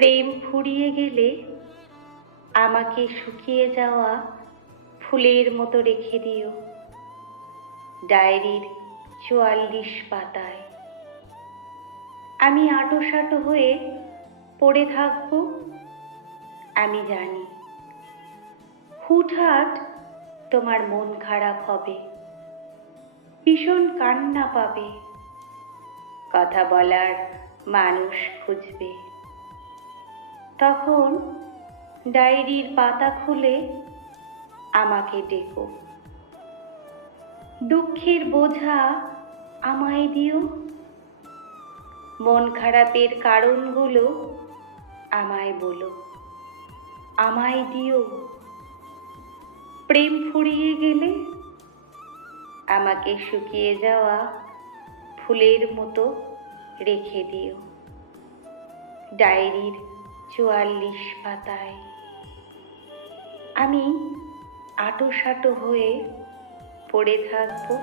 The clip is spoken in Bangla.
প্রেম ফুরিয়ে গেলে আমাকে শুকিয়ে যাওয়া ফুলের মতো রেখে দিও ডায়েরির ৪৪ পাতায়। আমি আঁটোসাঁটো হয়ে পড়ে থাকব। আমি জানি হুটহাট তোমার মন খারাপ হবে, ভীষণ কান্না পাবে, কথা বলার মানুষ খুঁজবে। তখন ডায়েরির পাতা খুলে আমাকে ডেকো, দুঃখের বোঝা আমায় দিও, মন খারাপের কারণগুলো আমায় বলো, আমায় দিও। প্রেম ফুরিয়ে গেলে আমাকে শুকিয়ে যাওয়া ফুলের মতো রেখে দিও ডায়েরির ৪৪ পাতায়। আমি আঁটোসাঁটো হয়ে পড়ে থাকবো।